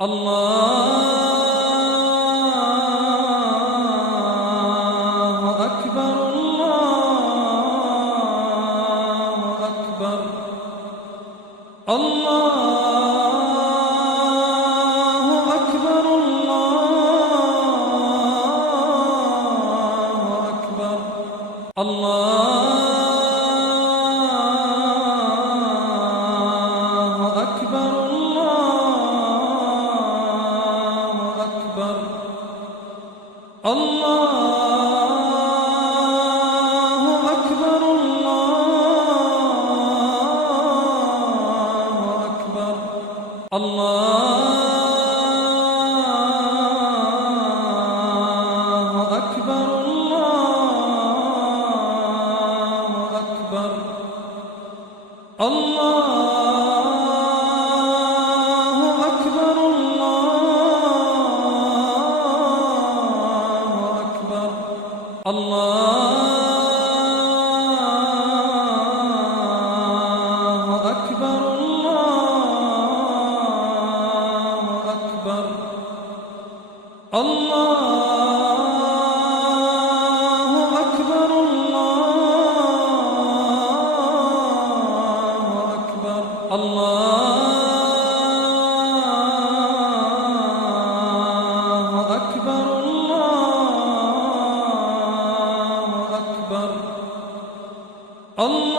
الله أكبر الله أكبر الله أكبر الله أكبر الله أكبر الله أكبر الله أكبر الله أكبر الله أكبر الله أكبر الله أكبر الله أكبر الله أكبر الله أكبر الله أكبر الله أكبر الله أكبر الله أكبر الله